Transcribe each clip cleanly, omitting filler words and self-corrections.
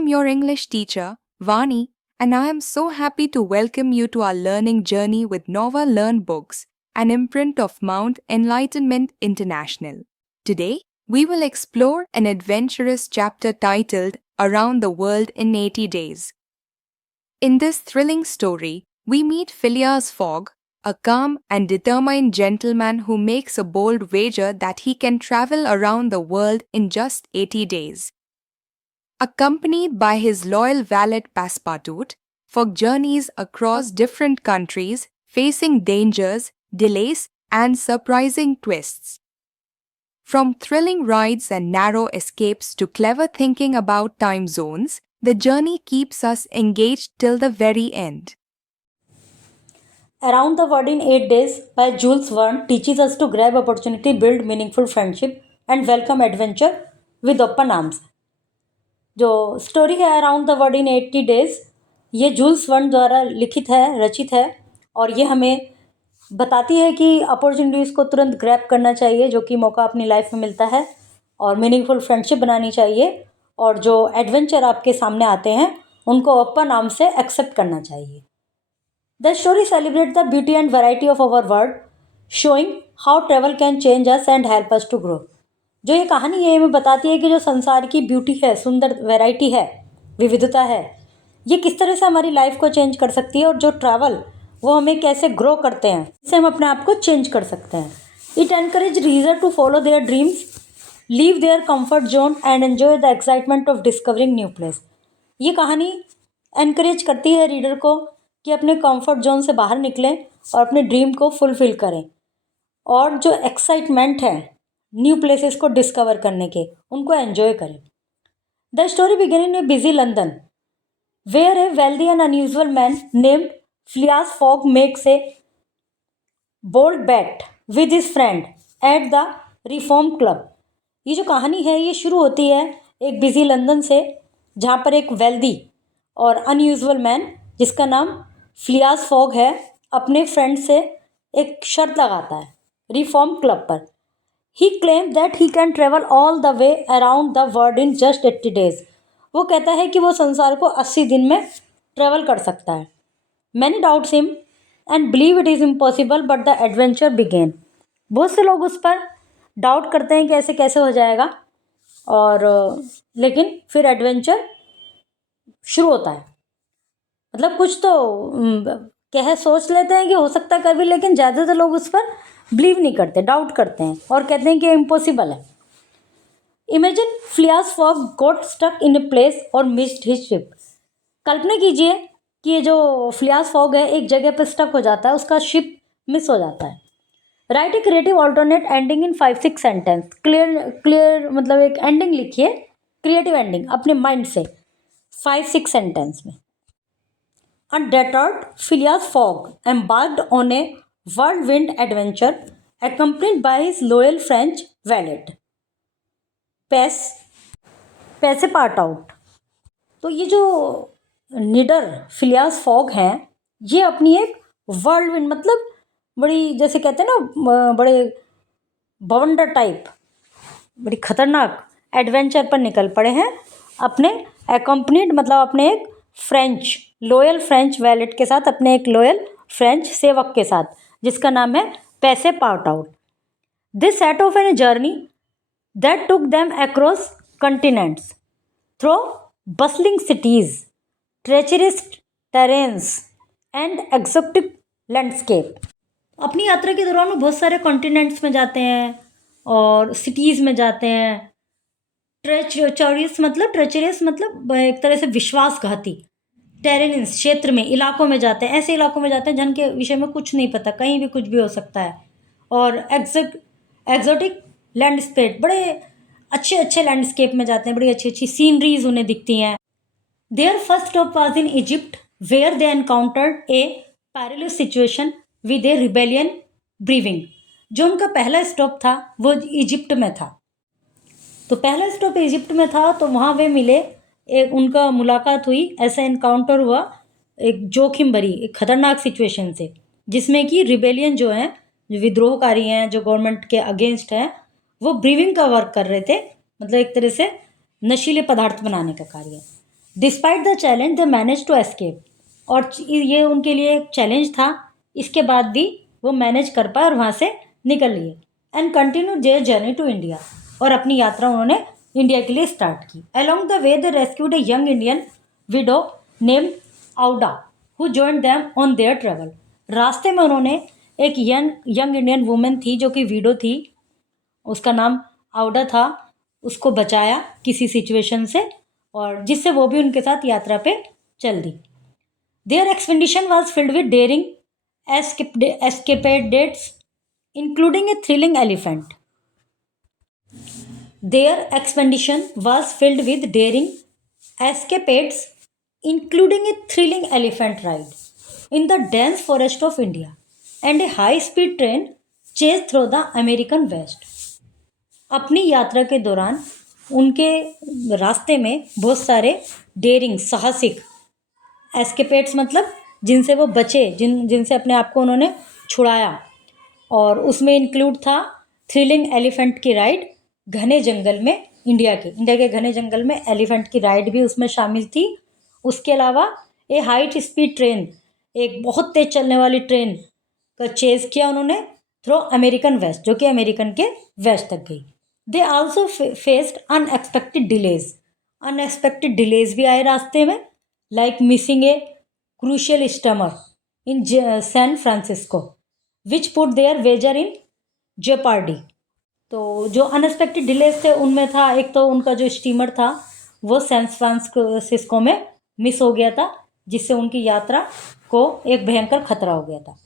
am your English teacher, Vani, and I am so happy to welcome you to our learning journey with Nova Learn Books, an imprint of Mount Enlightenment International. Today, we will explore an adventurous chapter titled Around the World in 80 Days. In this thrilling story, we meet Phileas Fogg, a calm and determined gentleman who makes a bold wager that he can travel around the world in just 80 days. Accompanied by his loyal valet Passepartout, Fogg journeys across different countries, facing dangers, delays, and surprising twists. From thrilling rides and narrow escapes to clever thinking about time zones, the journey keeps us engaged till the very end. Around the World in 8 Days by Jules Verne teaches us to grab opportunity, build meaningful friendship, and welcome adventure with open arms. जो story है around the world in 80 days, ये joules वर्न द्वारा लिखित है, रचित है, और ये हमें बताती है कि अपॉर्चुनिटीज़ को तुरंत ग्रैब करना चाहिए जो कि मौका अपनी लाइफ में मिलता है, और मीनिंगफुल फ्रेंडशिप बनानी चाहिए, और जो एडवेंचर आपके सामने आते हैं उनको ओपन आर्म से एक्सेप्ट करना चाहिए. The story celebrate the beauty and variety of our world, showing how travel can change us and help us to grow. जो ये कहानी है हमें बताती है कि जो संसार की ब्यूटी है, सुंदर वैरायटी है, विविधता है, ये किस तरह से हमारी लाइफ को चेंज कर सकती है, और जो ट्रैवल वो हमें कैसे ग्रो करते हैं, इससे हम अपने आप को चेंज कर सकते हैं. It encourage reader to follow their dreams, leave their comfort zone and enjoy the excitement of discovering new place. ये कहानी एनकरेज करती है रीडर को कि अपने कंफर्ट जोन से बाहर निकलें और अपने ड्रीम को फुलफिल करें, और जो एक्साइटमेंट है न्यू प्लेसेस को डिस्कवर करने के, उनको एन्जॉय करें. The story begin in a busy London where a wealthy and unusual man named Phileas Fogg makes a bold bet with his friend at the Reform Club. ये जो कहानी है ये शुरू होती है एक बिजी लंदन से, जहाँ पर एक वेल्दी और अनयूजुअल मैन जिसका नाम फिलियास फॉग है अपने फ्रेंड से एक शर्त लगाता है रिफॉर्म क्लब पर. He claimed that he can travel all the way around the world in just 80 days. वो कहता है कि वो संसार को 80 दिन में ट्रेवल कर सकता है. Many doubts him and believe it is impossible, but the adventure began. बहुत से लोग उस पर डाउट करते हैं कि ऐसे कैसे हो जाएगा, और लेकिन फिर एडवेंचर शुरू होता है. मतलब कुछ तो कह सोच लेते हैं कि हो सकता है कभी, लेकिन ज़्यादातर लोग उस पर बिलीव नहीं करते, डाउट करते हैं और कहते हैं कि इम्पॉसिबल है. Imagine Phileas Fogg got stuck in a place और मिस्ड हिज शिप. कल्पना कीजिए कि ये जो फिलियास फॉग है एक जगह पर स्टक हो जाता है, उसका शिप मिस हो जाता है. Right a creative alternate ending in 5-6 sentence. Clear मतलब एक एंडिंग लिखिए, क्रिएटिव एंडिंग अपने माइंड से 5-6 सेंटेंस में. Undeterred, Phileas Fogg embarked on a whirlwind adventure accompanied by his loyal French valet, Passepartout. तो ये जो निडर फिलियास फॉग हैं, ये अपनी एक whirlwind मतलब बड़ी, जैसे कहते हैं ना, बड़े बवंडर टाइप, बड़ी खतरनाक एडवेंचर पर निकल पड़े हैं अपने accompanied मतलब अपने एक फ्रेंच लॉयल फ्रेंच वैलेट के साथ, अपने एक लॉयल फ्रेंच सेवक के साथ जिसका नाम है Passepartout. This set off an journey that took them across continents through bustling cities, treacherous terrains and exotic landscape. अपनी यात्रा के दौरान वो बहुत सारे कॉन्टिनेंट्स में जाते हैं और सिटीज़ में जाते हैं. ट्रेचरस मतलब एक तरह से विश्वासघाती. टेरेन्स क्षेत्र में, इलाकों में जाते हैं, ऐसे इलाकों में जाते हैं जिनके विषय में कुछ नहीं पता, कहीं भी कुछ भी हो सकता है. और एक्जोटिक लैंडस्केप, बड़े अच्छे अच्छे लैंडस्केप में जाते हैं, बड़ी अच्छी अच्छी सीनरीज उन्हें दिखती हैं. Their first stop was in Egypt where they encountered a perilous situation with a rebellion brewing. जो उनका पहला स्टॉप था वो इजिप्ट में था. तो पहला स्टॉप इजिप्ट में था, तो वहाँ वे मिले, एक उनका मुलाकात हुई, ऐसा इनकाउंटर हुआ एक जोखिम भरी, एक खतरनाक सिचुएशन से, जिसमें कि रिबेलियन जो हैं, जो विद्रोहकारी हैं, जो गवर्नमेंट के अगेंस्ट हैं, वो ब्रीविंग का वर्क कर रहे थे, मतलब एक तरह से नशीले पदार्थ बनाने का कार्य. Despite the challenge they manage to escape, और ये उनके लिए एक चैलेंज था, इसके बाद भी वो मैनेज कर पाए और वहाँ से निकल लिए। And continue their journey to India, और अपनी यात्रा उन्होंने इंडिया के लिए स्टार्ट की। Along the way they rescued a young Indian widow name Aouda who joined them on their travel. रास्ते में उन्होंने एक यंग इंडियन वुमेन थी जो कि विडो थी, उसका नाम आउडा था, उसको बचाया किसी सिचुएशन से, और जिससे वो भी उनके साथ यात्रा पे चल दी। Their expedition was filled with daring escapades, including a thrilling elephant. Their expedition was filled with daring escapades, including a thrilling elephant ride in the dense forest of India and a high-speed train chase through the American West. अपनी यात्रा के दौरान उनके रास्ते में बहुत सारे dairying, साहसिक, एस्केपेड्स मतलब जिनसे वो बचे, जिनसे अपने आप को उन्होंने छुड़ाया, और उसमें इंक्लूड था थ्रिलिंग एलिफेंट की राइड घने जंगल में, इंडिया के घने जंगल में एलिफेंट की राइड भी उसमें शामिल थी। उसके अलावा ए हाइट स्पीड ट्रेन, एक बहुत तेज चलने वाली ट्रेन का चेज किया उन्होंने थ्रू अमेरिकन वेस्ट, जो कि अमेरिकन के वेस्ट तक गई। They also faced unexpected delays भी आए रास्ते में, like missing a crucial steamer in San Francisco which put their wager in jeopardy. तो जो अनएक्सपेक्टेड डिलेज थे उनमें था, एक तो उनका जो स्टीमर था वो सैन फ्रांसिस्को में मिस हो गया था, जिससे उनकी यात्रा को एक भयंकर खतरा हो गया था।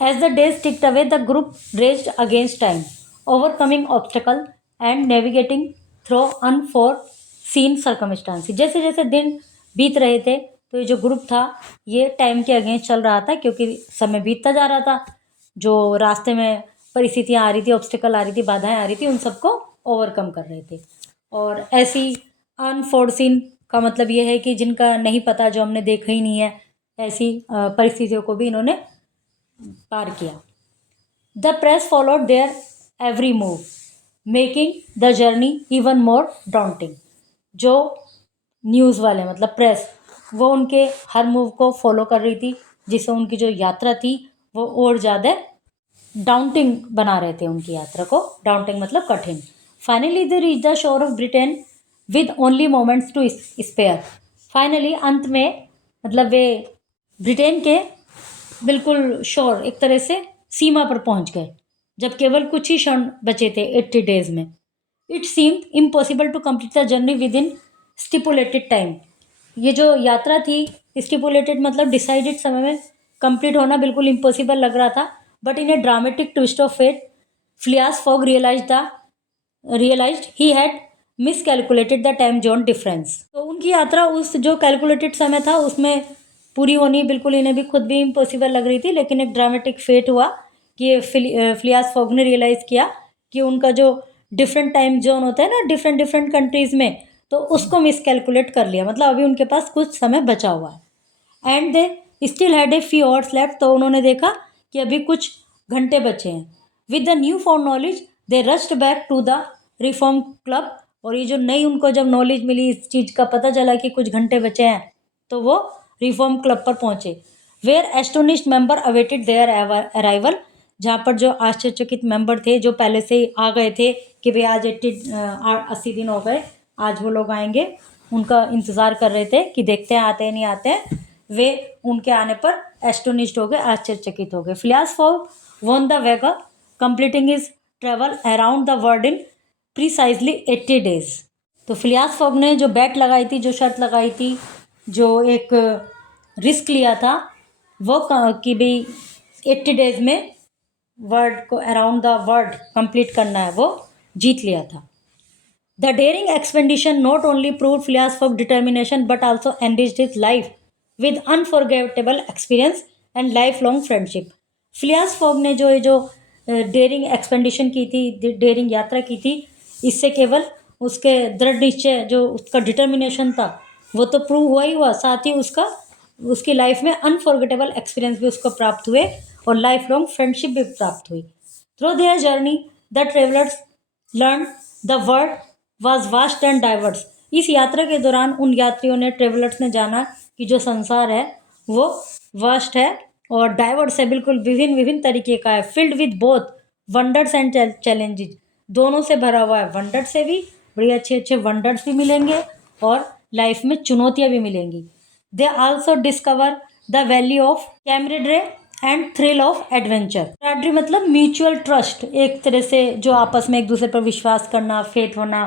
As the days ticked away the group raced against time, overcoming obstacle and navigating through unforeseen circumstances. जैसे जैसे दिन बीत रहे थे तो ये जो ग्रुप था ये टाइम के अगेंस्ट चल रहा था, क्योंकि समय बीतता जा रहा था। जो रास्ते में परिस्थितियाँ आ रही थी, ऑब्स्टेकल आ रही थी, बाधाएं आ रही थी, उन सबको ओवरकम कर रहे थे। और ऐसी अनफोर्सिन का मतलब ये है कि जिनका नहीं पता, जो हमने देखा ही नहीं है, ऐसी परिस्थितियों को भी इन्होंने पार किया। The press followed there every move, making the journey even more daunting. जो न्यूज़ वाले मतलब प्रेस, वो उनके हर मूव को फॉलो कर रही थी, जिससे उनकी जो यात्रा थी वो और ज़्यादा डाउंटिंग बना रहे थे उनकी यात्रा को। डाउंटिंग मतलब कठिन। Finally they reach the shore of Britain with only moments to spare. Finally अंत में मतलब वे ब्रिटेन के बिल्कुल शोर, एक तरह से सीमा पर पहुंच गए, जब केवल कुछ ही क्षण बचे थे 80 डेज में। It seemed impossible to complete the journey within stipulated time. ये जो यात्रा थी, स्टिपुलेटेड मतलब डिसाइडेड समय में कंप्लीट होना बिल्कुल इम्पॉसिबल लग रहा था। But in a dramatic twist of fate, Phileas Fogg realised he had miscalculated the time zone difference. तो उनकी यात्रा उस जो कैलकुलेटेड समय था उसमें पूरी होनी बिल्कुल इन्हें भी खुद भी इम्पॉसिबल लग रही थी, लेकिन एक ड्रामेटिक फेट हुआ कि फिलियास फॉग ने रियलाइज़ किया कि उनका जो डिफरेंट टाइम जोन होता है ना डिफरेंट कंट्रीज़ में, तो उसको मिसकैलकुलेट कर लिया, मतलब अभी उनके पास कुछ समय बचा हुआ है। And they still had a few hours left, तो उन्होंने देखा कि अभी कुछ घंटे बचे हैं। With the new found knowledge they rushed back to the Reform Club, और ये जो नई उनको जब नॉलेज मिली, इस चीज़ का पता चला कि कुछ घंटे बचे हैं, तो वो रिफॉर्म क्लब पर पहुँचे। Where astonished member awaited their arrival, जहाँ पर जो आश्चर्यचकित मेंबर थे, जो पहले से ही आ गए थे कि भाई आज 80 दिन हो गए, आज वो लोग आएंगे, उनका इंतज़ार कर रहे थे कि देखते हैं आते हैं नहीं आते हैं, वे उनके आने पर एस्टोनिश्ड हो गए, आश्चर्यचकित हो गए। फिलियास फॉग वॉन द वेगा, completing his travel around the world in precisely 80 days. तो फिलियास फॉग ने जो बैट लगाई थी, जो शर्त लगाई थी, जो एक रिस्क लिया था, वो कि भाई 80 डेज में वर्ल्ड को, अराउंड द वर्ल्ड कंप्लीट करना है, वो जीत लिया था। The daring expedition not only proved Phileas Fogg determination but also enriched his life with unforgettable experience and life long friendship. Phileas Fogg ने जो डेयरिंग एक्सपेडिशन की थी, डेयरिंग यात्रा की थी, इससे केवल उसके दृढ़ निश्चय, जो उसका डिटर्मिनेशन था, वो तो प्रूव हुआ ही हुआ, साथ ही उसकी लाइफ में अनफॉरगेटेबल एक्सपीरियंस भी उसको प्राप्त हुए और लाइफ लॉन्ग फ्रेंडशिप भी प्राप्त हुई। Through their journey the travellers learn the world was vast and diverse, इस यात्रा के दौरान उन यात्रियों ने, ट्रेवलर्स ने जाना कि जो संसार है वो वास्ट है और डाइवर्स है, बिल्कुल विभिन्न विभिन्न तरीके का है, filled with both wonders and challenges, दोनों से भरा हुआ है, वंडर से भी, बड़े अच्छे अच्छे वंडर्स भी मिलेंगे और लाइफ में चुनौतियां भी मिलेंगी। They also discover the value of camaraderie and thrill of adventure. Camaraderie मतलब म्यूचुअल ट्रस्ट, एक तरह से जो आपस में एक दूसरे पर विश्वास करना, फेथ होना,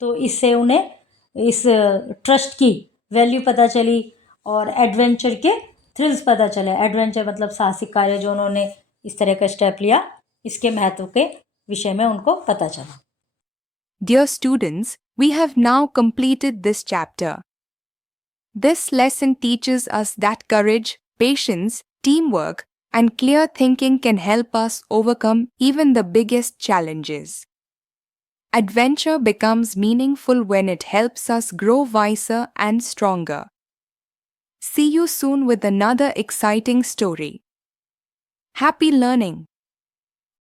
तो इससे उन्हें इस ट्रस्ट की वैल्यू पता चली और एडवेंचर के थ्रिल्स पता चले। एडवेंचर मतलब साहसिक कार्य, जो उन्होंने इस तरह का स्टेप लिया, इसके महत्व के विषय में उनको पता चला। Dear students, we have now completed this chapter. This lesson teaches us that courage, patience, teamwork, and clear thinking can help us overcome even the biggest challenges. Adventure becomes meaningful when it helps us grow wiser and stronger. See you soon with another exciting story. Happy learning!